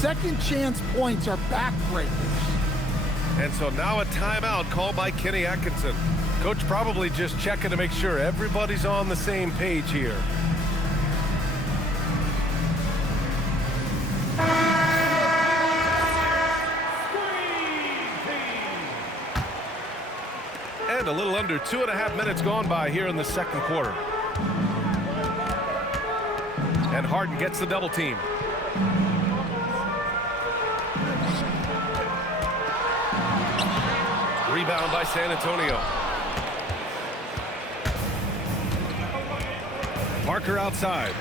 second chance points are backbreakers. And so now a timeout called by Kenny Atkinson. Coach probably just checking to make sure everybody's on the same page here. And a little under 2.5 minutes gone by here in the second quarter. And Harden gets the double team. Rebound by San Antonio. Parker outside.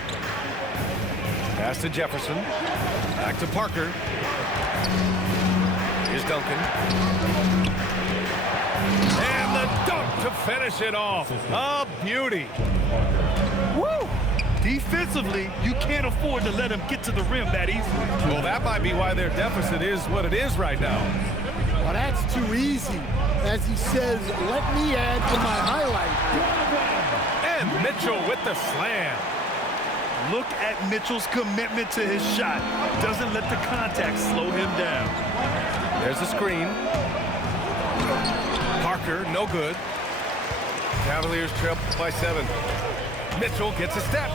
Pass to Jefferson. Back to Parker. Here's Duncan. And the dunk to finish it off. A beauty. Woo! Defensively, you can't afford to let him get to the rim that easily. Well, that might be why their deficit is what it is right now. Well, that's too easy. As he says, let me add to my highlight. And Mitchell with the slam. Look at Mitchell's commitment to his shot. Doesn't let the contact slow him down. There's the screen. Parker, no good. Cavaliers trail by 7. Mitchell gets a step.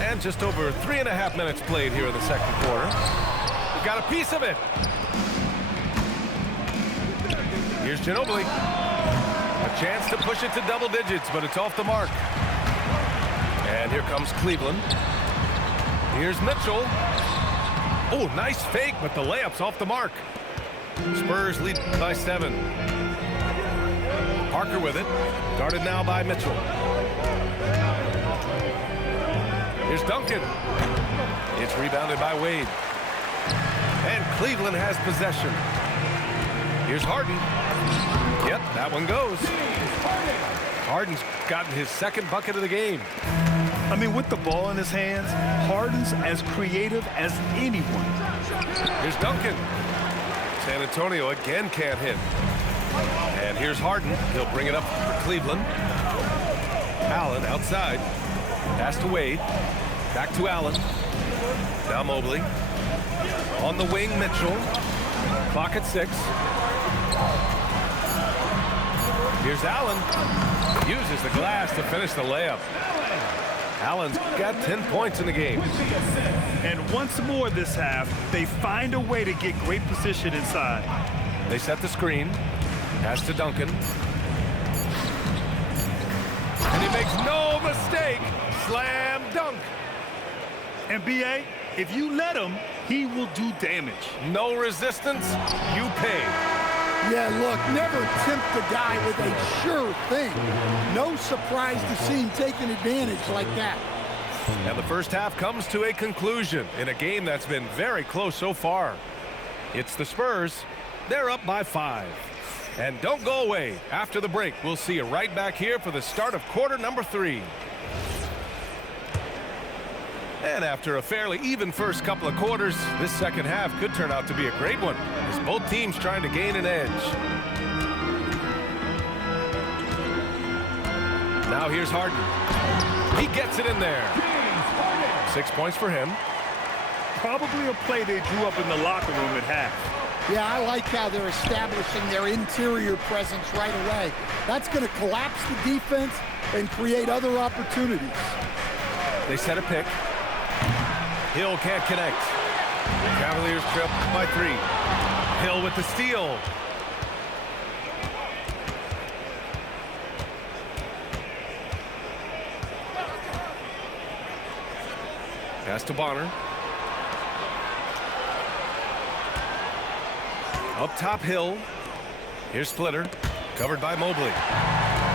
And just over 3.5 minutes played here in the second quarter. We got a piece of it. Here's Ginobili. A chance to push it to double digits, but it's off the mark. And here comes Cleveland. Here's Mitchell. Oh, nice fake, but the layup's off the mark. Spurs lead by 7. Parker with it. Guarded now by Mitchell. Here's Duncan. It's rebounded by Wade. And Cleveland has possession. Here's Harden. Yep, that one goes. Harden's gotten his second bucket of the game. I mean, with the ball in his hands, Harden's as creative as anyone. Here's Duncan. San Antonio again can't hit. And here's Harden. He'll bring it up for Cleveland. Allen outside. Pass to Wade. Back to Allen. Now Mobley. On the wing, Mitchell. Clock at 6. Here's Allen. Uses the glass to finish the layup. Allen's got 10 points in the game. And once more this half, they find a way to get great position inside. They set the screen. Pass to Duncan. And he makes no mistake. Slam dunk. And B.A., if you let him, he will do damage. No resistance, you pay. Yeah, look, never tempt the guy with a sure thing. No surprise to see him taking advantage like that. And the first half comes to a conclusion in a game that's been very close so far. It's the Spurs. They're up by 5. And don't go away. After the break, we'll see you right back here for the start of quarter number 3. And after a fairly even first couple of quarters, this second half could turn out to be a great one, as both teams trying to gain an edge. Now here's Harden. He gets it in there. 6 points for him. Probably a play they drew up in the locker room at half. Yeah, I like how they're establishing their interior presence right away. That's going to collapse the defense and create other opportunities. They set a pick. Hill can't connect. Cavaliers trip by 3. Hill with the steal. Pass to Bonner. Up top, Hill. Here's Splitter. Covered by Mobley.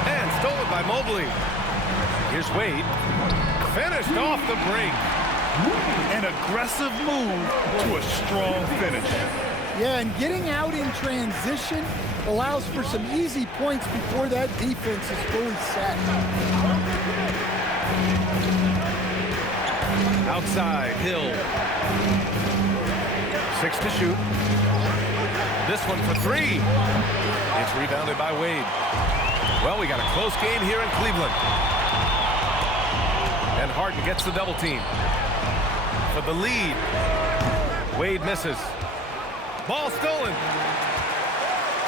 And stolen by Mobley. Here's Wade. Finished off the break. An aggressive move to a strong finish. Yeah, and getting out in transition allows for some easy points before that defense is fully set. Outside, Hill. 6 to shoot. This one for 3. It's rebounded by Wade. Well, we got a close game here in Cleveland. And Harden gets the double team. For the lead. Wade misses. Ball stolen.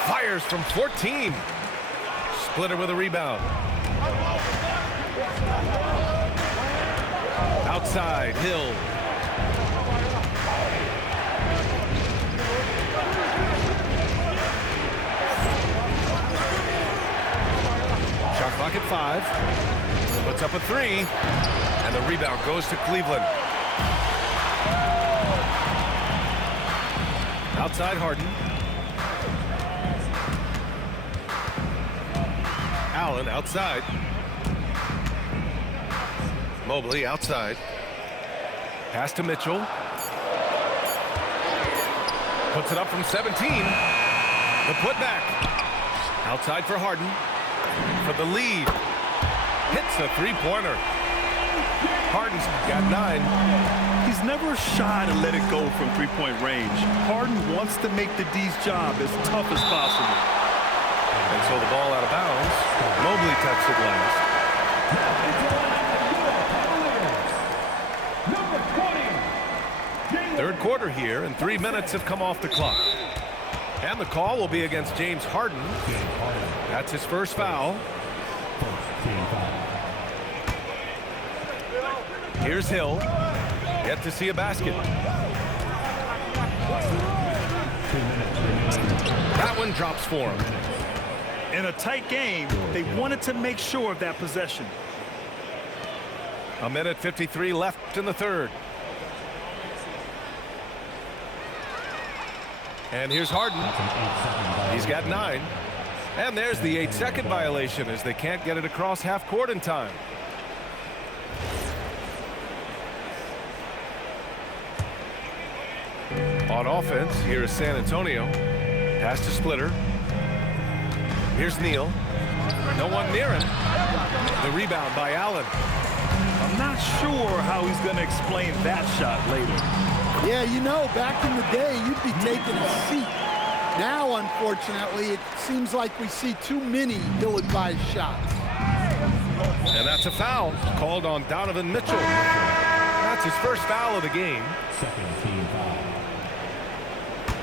Fires from 14. Splitter with a rebound. Outside, Hill. Shot clock at 5. Puts up a 3. And the rebound goes to Cleveland. Outside Harden. Allen outside. Mobley outside. Pass to Mitchell. Puts it up from 17. The putback. Outside for Harden. For the lead. Hits the three-pointer. Harden's got 9. He's never shy to let it go from three-point range. Harden wants to make the D's job as tough as possible. And so the ball out of bounds. Mobley touched it last. Third quarter here, and 3 minutes have come off the clock. And the call will be against James Harden. That's his first foul. Here's Hill. Yet to see a basket. That one drops for him. In a tight game, they wanted to make sure of that possession. 1:53 left in the third. And here's Harden. He's got 9. And there's the 8-second violation as they can't get it across half court in time. On offense, here is San Antonio. Pass to Splitter. Here's Neal. No one near him. The rebound by Allen. I'm not sure how he's going to explain that shot later. Yeah, you know, back in the day, you'd be taking a seat. Now, unfortunately, it seems like we see too many ill-advised shots. And that's a foul called on Donovan Mitchell. That's his first foul of the game. Second team foul.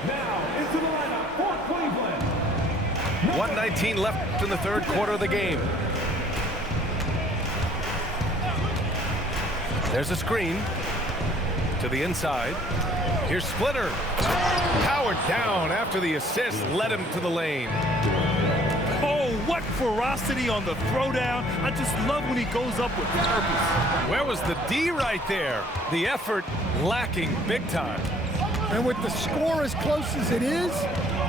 Now into the lineup for Cleveland. 1:19 left in the third quarter of the game. There's a screen to the inside. Here's Splitter. Powered down after the assist led him to the lane. Oh, what ferocity on the throwdown. I just love when he goes up with purpose. Where was the D right there? The effort lacking big time. And with the score as close as it is,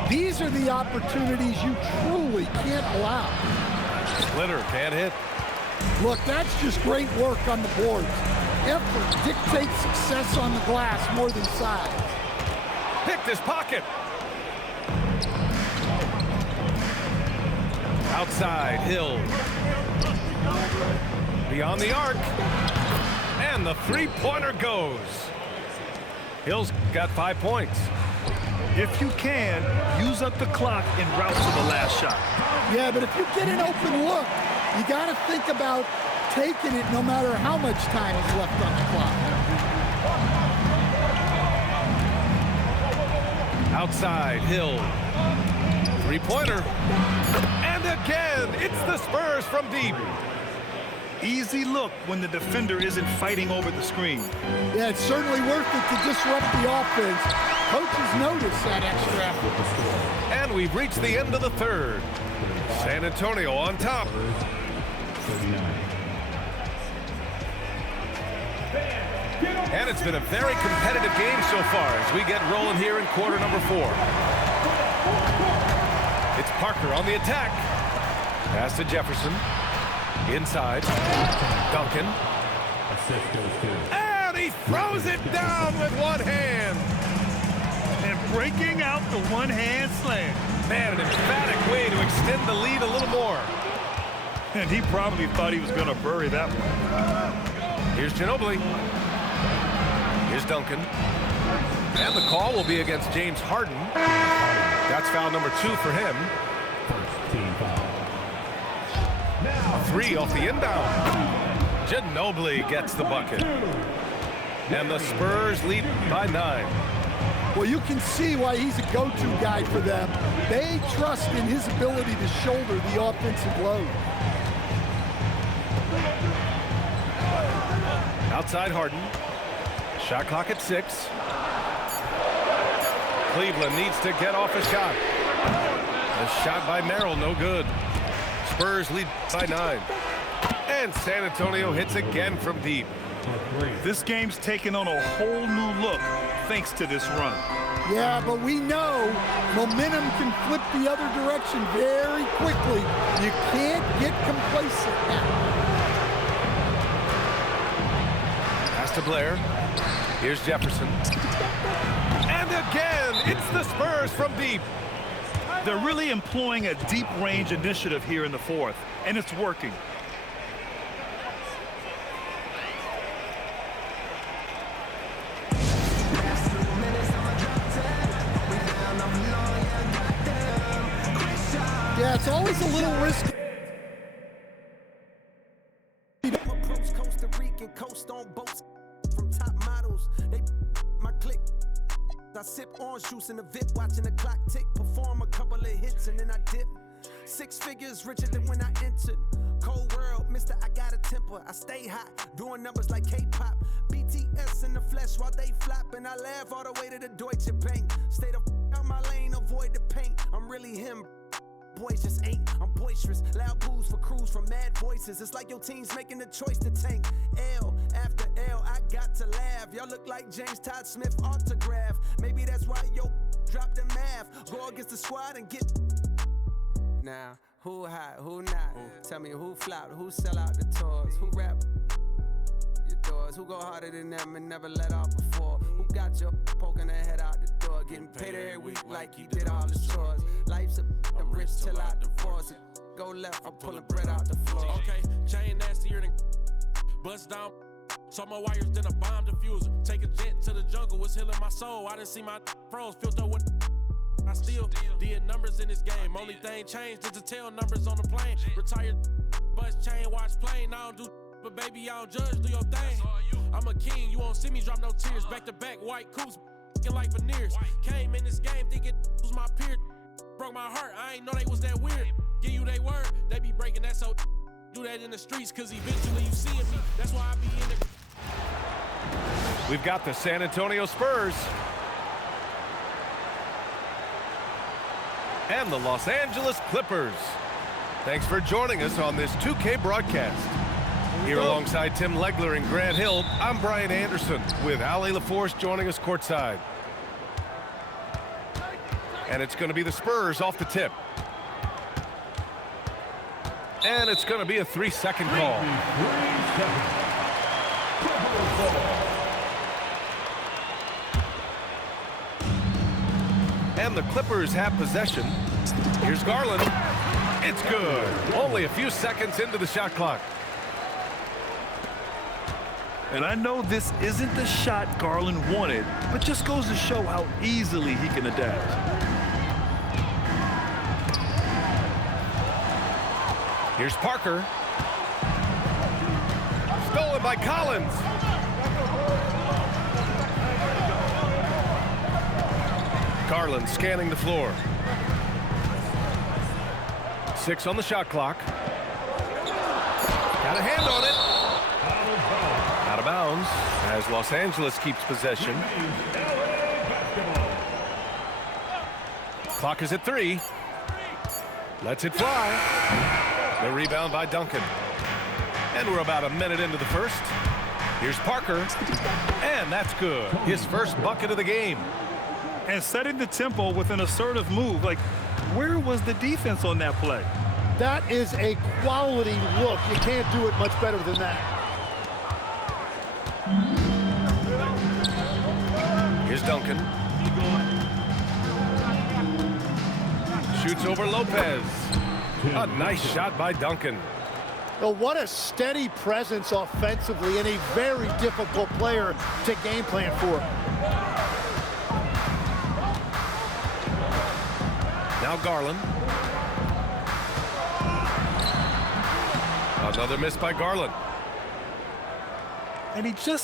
these are the opportunities you truly can't allow. Splitter can't hit. Look, that's just great work on the boards. Effort dictates success on the glass more than size. Picked his pocket. Outside, Hill. Beyond the arc. And the three-pointer goes. Hill's got 5 points. If you can, use up the clock en route to the last shot. Yeah, but if you get an open look, you got to think about taking it no matter how much time is left on the clock. Outside, Hill. Three-pointer. And again, it's the Spurs from deep. Easy look when the defender isn't fighting over the screen. Yeah, it's certainly worth it to disrupt the offense. Coaches notice that extra effort. And we've reached the end of the third. San Antonio on top. And it's been a very competitive game so far as we get rolling here in quarter number 4. It's Parker on the attack. Pass to Jefferson. Inside. Duncan. And he throws it down with one hand. And breaking out the one-hand slam. Man, an emphatic way to extend the lead a little more. And he probably thought he was going to bury that one. Here's Ginobili. Here's Duncan. And the call will be against James Harden. That's foul number 2 for him. A 3 off the inbound. Ginobili gets the bucket. And the Spurs lead by 9. Well, you can see why he's a go-to guy for them. They trust in his ability to shoulder the offensive load. Outside Harden. Shot clock at 6. Cleveland needs to get off a shot. The shot by Merrill, no good. Spurs lead by 9. And San Antonio hits again from deep. This game's taken on a whole new look thanks to this run. Yeah, but we know momentum can flip the other direction very quickly. You can't get complacent now. Pass to Blair. Here's Jefferson. And again, it's the Spurs from deep. They're really employing a deep range initiative here in the fourth, and it's working. Yeah, it's always a little risky. Costa Rican coast on boats from top models. They my click. I sip orange juice in the VIP, watching the clock tick. Perform a couple of hits and then I dip. 6 figures richer than when I entered. Cold world, mister, I got a temper. I stay hot, doing numbers like K-pop. BTS in the flesh while they flop, and I laugh all the way to the Deutsche Bank. Stay the out my lane, avoid the paint. I'm really him. Boys just ain't. I'm boisterous. Loud boos for crews from mad voices. It's like your team's making the choice to tank. L after L, I got to laugh. Y'all look like James Todd Smith autograph. Maybe that's why yo drop the math. Go against the squad and get. Now, who hot, who not? Tell me who flopped, who sell out the tours, who rap your doors, who go harder than them and never let off before, who got your poking their head out the door, getting paid every week like you did all the chores. Life's a rich till I divorce it. Go left, I'm pulling bread out the floor. Okay, chain nastier than bust down. So more wires than a bomb diffuser. Take a jet to the jungle, it's healing my soul. I didn't see my pros filter with. I still did numbers in this game. Only thing changed is the tail numbers on the plane. Retired bus chain, watch plane. I don't do, but baby, I don't judge, do your thing. I'm a king, you won't see me drop no tears. Back to back, white coops, like veneers. Came in this game thinking was my peer. Broke my heart, I ain't know they was that weird. Give you they word, they be breaking that, so do that in the streets, cause eventually you seeing me. That's why I be in the. We've got the San Antonio Spurs and the Los Angeles Clippers. Thanks for joining us on this 2K broadcast. Here alongside Tim Legler and Grant Hill, I'm Brian Anderson with Ali LaForce joining us courtside. And it's going to be the Spurs off the tip. And it's going to be a 3-second call. 3 seconds. And the Clippers have possession. Here's Garland. It's good. Only a few seconds into the shot clock. And I know this isn't the shot Garland wanted, but just goes to show how easily he can adapt. Here's Parker. Stolen by Collins. Garland scanning the floor. 6 on the shot clock. Got a hand on it. Out of bounds as Los Angeles keeps possession. Clock is at 3. Lets it fly. The rebound by Duncan. And we're about a minute into the first. Here's Parker. And that's good. His first bucket of the game. And setting the tempo with an assertive move. Like, where was the defense on that play? That is a quality look. You can't do it much better than that. Here's Duncan. Shoots over Lopez. A nice shot by Duncan. Well, what a steady presence offensively and a very difficult player to game plan for. Now Garland. Another miss by Garland. and he just